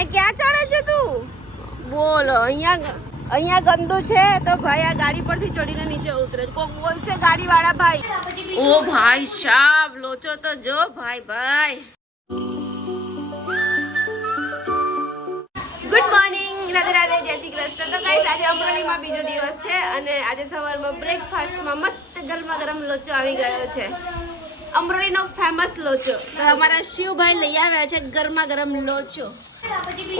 હે ક્યાં ચાલે છે તું? બોલો અહીંયા ગંદુ છે તો ભાઈ આ ગાડી પરથી ચડીને નીચે ઉતરે. કોક બોલશે ગાડી વાળા ભાઈ. ઓ ભાઈ સાહેબ લોચો તો જો ભાઈ. ગુડ મોર્નિંગ, રાધે રાધે, જય શ્રી કૃષ્ણ. તો ગાઈસ આજે અમરેલીમાં બીજો દિવસ છે અને આજે સવારમાં બ્રેકફાસ્ટમાં મસ્ત ગરમા ગરમ લોચો આવી ગયો છે. અમરેલીનો ફેમસ લોચો. તો અમારા શિવભાઈ લઈ આવ્યા છે ગરમા ગરમ લોચો.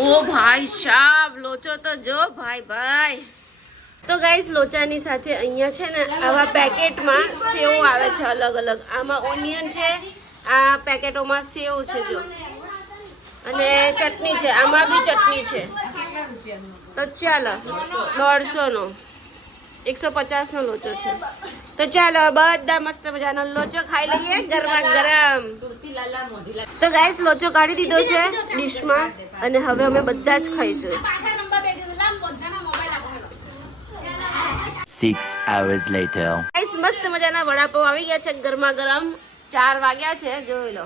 ઓ ભાઈ સાહેબ લોચો તો જો ભાઈ. તો ગાઈસ લોચાની સાથે અહીંયા છે ને આવા પેકેટમાં સેવ આવે છે અલગ અલગ. આમાં ઓનિયન છે, આ પેકેટોમાં સેવ છે જો, અને ચટણી છે, આમાં બી ચટણી છે. તો ચાલો 150નો 150નો લોચો છે. તો ચાલો બધા મસ્ત મજાનો લોચો ખાઈ લઈએ ગરમા ગરમ. તો ગાઈસ લોચો કાઢી દીધો છે ડીશમાં અને હવે અમે બધા જ ખાઈશું. 6 hours later. ગાઈસ મસ્ત મજાના વડાપાવ આવી ગયા છે ગરમા ગરમ. 4 વાગ્યા છે જોઈ લો.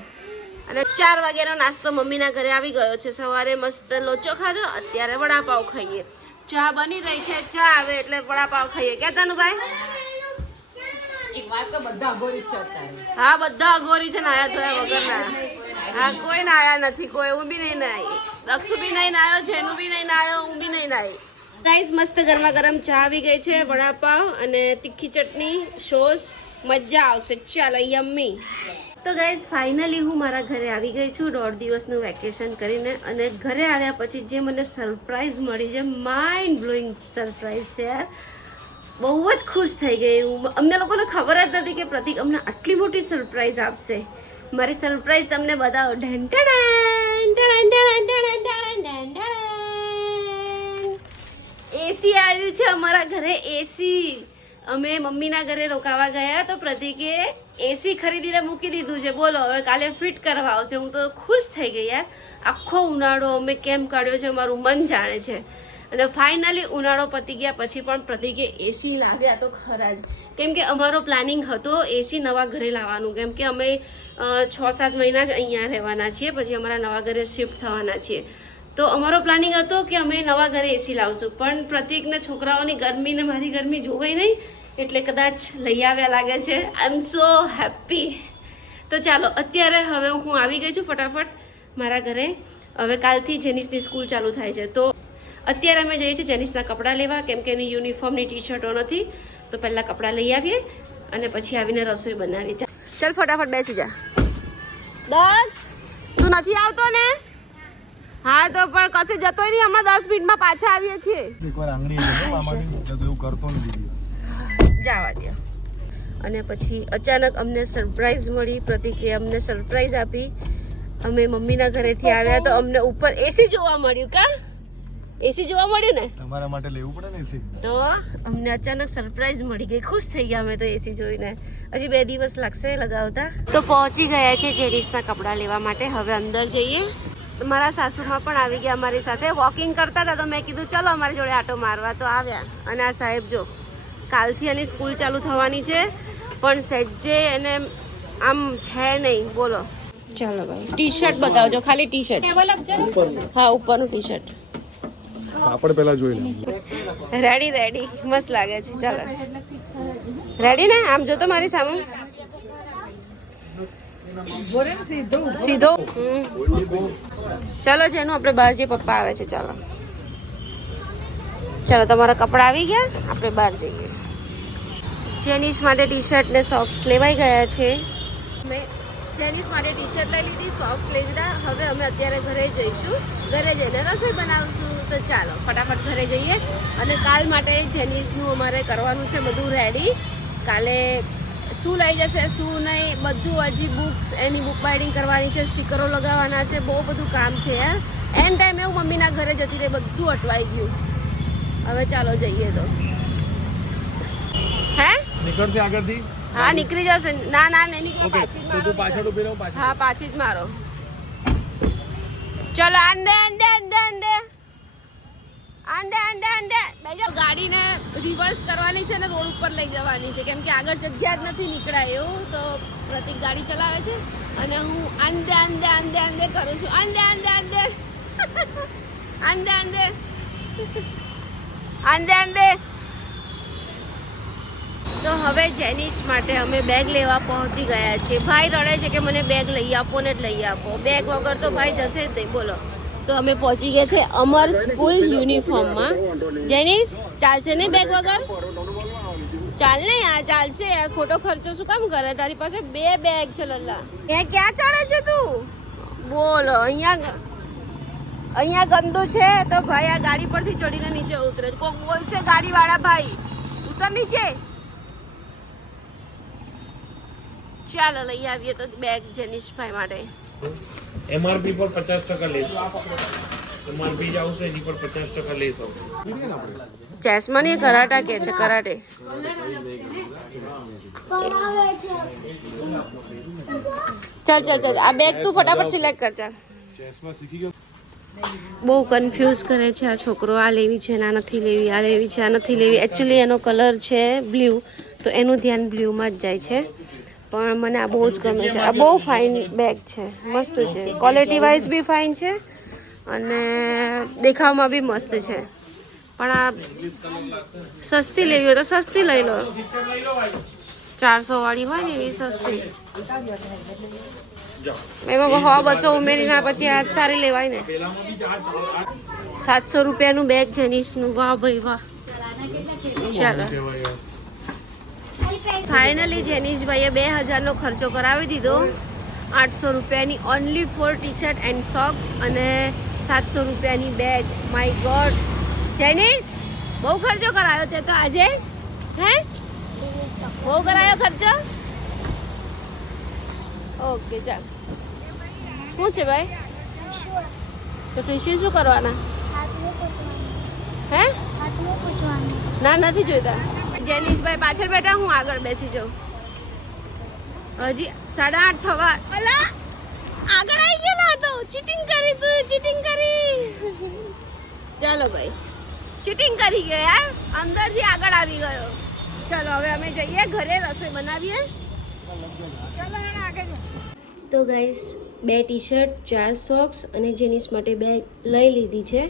અને 4 વાગ્યાનો નાસ્તો મમ્મીના ઘરે આવી ગયો છે. સવારે મસ્ત લોચો ખાધો, અત્યારે વડાપાવ ખાઈએ. ચા બની રહી છે, ચા આવે એટલે વડાપાવ ખાઈએ. ક્યાં તનુભાઈ? એક વાત તો બધા અઘોરી છે અત્યારે. હા બધા અઘોરી છે, નાયા ધોયા વગરના. હા કોઈ નાયા નથી, કોઈ હું બી નહીં નાઈ, દક્ષુ બી નહીં નાયો, જેનુ બી નહીં નાયો, હું બી નહીં નાઈ. ગાઈસ મસ્ત ગરમા ગરમ ચા આવી ગઈ છે, વડાપાવ અને તીખી ચટણી, સોસ. મજા આવશે. ચાલો યમ્મી. તો ગાઈસ ફાઇનલી હું મારા ઘરે આવી ગઈ છું 1.5 દિવસનું વેકેશન કરીને. અને ઘરે આવ્યા પછી જે મને સરપ્રાઈઝ મળી છે, માઇન્ડ બ્લોઈંગ સરપ્રાઈઝ છે યાર. બહુ જ ખુશ થઈ ગઈ હું. અમને લોકોને ખબર જ નથી કે પ્રતિક અમને આટલી મોટી સરપ્રાઈઝ આપશે. મારી સરપ્રાઈઝ તમને બતાવો. એસી આવ્યું છે અમારા ઘરે. એસી અમે મમ્મીના ઘરે રોકાવા ગયા તો પ્રતિકે એસી ખરીદીને મૂકી દીધું છે. બોલો હવે કાલે ફિટ કરવા આવશે. હું તો ખુશ થઈ ગઈ યાર. આખો ઉનાળો અમે કેમ કાઢ્યો છે મારું મન જાણે છે. અને ફાઇનલી ઉનાળો પતી ગયા પછી પણ પ્રતિકે એસી લાવ્યા તો ખરા જ. કેમ કે અમારો પ્લાનિંગ હતો એસી નવા ઘરે લાવવાનું. કેમ કે અમે 6-7 મહિના જ અહીંયા રહેવાના છીએ, પછી અમારા નવા ઘરે શિફ્ટ થવાના છીએ. તો અમારો પ્લાનિંગ હતો કે અમે નવા ઘરે એસી લાવશું, પણ પ્રતિકને છોકરાઓની ગરમી ને મારી ગરમી જોવાય નહીં એટલે કદાચ લઈ આવ્યા લાગે છે. આઈ એમ સો હેપી. તો ચાલો અત્યારે હવે હું આવી ગઈ છું ફટાફટ મારા ઘરે. હવે કાલથી જેનિસની સ્કૂલ ચાલુ થાય છે તો અત્યારે અમે જઈએ છીએ જેનિસના કપડાં લેવા. કેમ કે એની યુનિફોર્મની ટી-શર્ટો નથી, તો પહેલાં કપડાં લઈ આવીએ અને પછી આવીને રસોઈ બનાવીએ. ચાલ ફટાફટ બેસી જા. દક્ષ તું નથી આવતો ને? હા તો પણ કશે જતો નહીં, હમણાં 10 મિનિટમાં પાછા આવીએ છીએ. એકવાર આંગળી મામાની તો એવું કરતો નથી. જવા દે. અને પછી અચાનક અમને સરપ્રાઈઝ મળી. પ્રતિકે અમને સરપ્રાઈઝ આપી. અમે મમ્મીના ઘરેથી આવ્યા તો અમને ઉપર એસી જોવા મળ્યું. કા એસી જોવા મળ્યું ને? તમારા માટે લેવું પડે ને એસી. તો અમને અચાનક સરપ્રાઈઝ મળી ગઈ. ખુશ થઈ ગયા અમે તો એસી જોઈને. હજી 2 દિવસ લાગશે લગાવતા. તો પહોંચી ગયા છે જેનિસના કપડાં લેવા માટે. હવે અંદર જઈએ. મારા સાસુમાં પણ આવી ગયા અમારી સાથે. વોકિંગ કરતા હતા તો મેં કીધું ચલો અમારી જોડે આટો મારવા. તો આવ્યા. અને આ સાહેબ જો કાલથી એની સ્કૂલ ચાલુ થવાની છે પણ સહેજે એને આમ છે નહીં. બોલો ચાલો ભાઈ ટી-શર્ટ બતાવજો, ખાલી ટી-શર્ટ. હા ઉપરનું ટી-શર્ટ. આપણે પહેલા જોઈ લે. રેડી મસ્ત લાગે છે. ચાલો રેડી ને? આમ જો તો મારી સામે સીધો. ચાલો જેનું આપણે બહાર જઈએ. પપ્પા આવે છે. ચાલો તમારા કપડા આવી ગયા, આપણે બહાર જઈએ. જેનિસ માટે ટી-શર્ટ ને સોક્સ લેવાઈ ગયા છે. મેં જેનિસ માટે ટી-શર્ટ લઈ લીધી, સોક્સ લઈ લીધા. હવે અમે અત્યારે ઘરે જઈશું. ઘરે જઈને રસોઈ બનાવશું. તો ચાલો ફટાફટ ઘરે જઈએ. અને કાલ માટે જેનિસનું અમારે કરવાનું છે બધું રેડી. કાલે શું લઈ જશે શું નહીં બધું. હજી બુક્સ એની બુક બાઇન્ડિંગ કરવાની છે, સ્ટીકરો લગાવવાના છે, બહુ બધું કામ છે યાર. એન્ડ ટાઈમ એવું મમ્મીના ઘરે જતી રહી, બધું અટવાઈ ગયું. હવે ચાલો જઈએ. તો હે નીકળશે આગળથી? હા નીકળી જશે. ના નહીં નીકળો. પાછી જ તો તું પાછળ ઉભી રહો. પાછળ. હા પાછી જ મારો. ચલો આંડે બેજો. ગાડીને રિવર્સ કરવાની છે ને રોડ ઉપર લઈ જવાની છે. કેમ કે આગળ જગ્યા જ નથી નીકળાય એવું. તો પ્રતિક ગાડી ચલાવે છે અને હું આંડે કરું છું. આંડે આંદે આંદે આંદે આંદે. તો હવે જેનિશ માટે અમે બેગ લેવા પહોંચી ગયા છીએ. ભાઈ રડે છે કે મને બેગ લઈ આપો ને જ લઈ આપો. બેગ વગર તો ભાઈ જશે જ નહીં. બોલો. તો અમે પહોંચી ગયા છે અમર સ્કૂલ યુનિફોર્મમાં. જેનિશ ચાલશે નહીં બેગ વગર? ચાલ ને યાર, ચાલશે યાર. ખોટો ખર્ચો શું કામ કરે? તારી પાસે 2 બેગ છે લલ્લા. ક્યાં ચાલે છે તું? બોલો. અહીંયા ગંદુ છે તો ભાઈ આ ગાડી પરથી ચડીને નીચે ઉતરે. કોક બોલશે ગાડીવાળા ભાઈ ઉતર નીચે. ચાલો લઈ આવીએ તો બેગ જેનિશભાઈ માટે. MRP પર 50% લેસ. MRP જ આવશે એની પર 50% લેસ આવશે. ચેસમાં ને કરાટા કે છે? કરાટે. ચાલ આ બેગ તું ફટાફટ સિલેક્ટ કર. ચાલ. ચેસમાં શીખી ગયો. બહુ કન્ફ્યુઝ કરે છે આ છોકરો. આ લેવી છે ના નથી લેવી, આ લેવી છે આ નથી લેવી. એકચ્યુઅલી એનો કલર છે બ્લુ, તો એનું ધ્યાન બ્લુમાં જ જાય છે. પણ મને આ બહુ જ ગમે છે. આ બહુ ફાઇન બેગ છે, મસ્ત છે. ક્વોલિટી વાઇઝ બી ફાઇન છે અને દેખાવમાં બી મસ્ત છે. પણ આ સસ્તી લેવી હોય તો સસ્તી લઈ લો. 400 વાળી હોય ને એવી સસ્તી. એમાં 100-200 ઉમેરીને પછી આ સારી લેવાય ને. 700 રૂપિયાનું બેગ જેનિશનું. વાહ ભાઈ વાહ. ચાલો ફાઇનલી જેનિશભાઈએ 2000નો ખર્ચો કરાવી દીધો. 800 રૂપિયાની only four T shirt and socks અને 700 રૂપિયાની બેગ. માય ગોડ જેનિશ, બહુ ખર્ચો કરાયો તે તો આજે. હે બહુ કરાયો ખર્ચો? ઓકે ચાલ. શું છે ભાઈ? તો ટ્યુશન શું કરવાના? હે ના નથી જોઈતા. જેનિશભાઈ પાછળ બેઠા, હું આગળ બેસી જાઉં. હજી 8:30 થવા. અલા આગળ આવી ગયેલા તો ચીટિંગ કરી. તું ચીટિંગ કરી. ચાલો ભાઈ, ચીટિંગ કરી ગયો યાર. અંદરથી આગળ આવી ગયો. ચાલો હવે અમે જઈએ ઘરે, રસોઈ બનાવીએ. તો ગાઈસ 2 ટી શર્ટ, 4 સોક્સ અને જેનિશ માટે બેગ લઈ લીધી છે.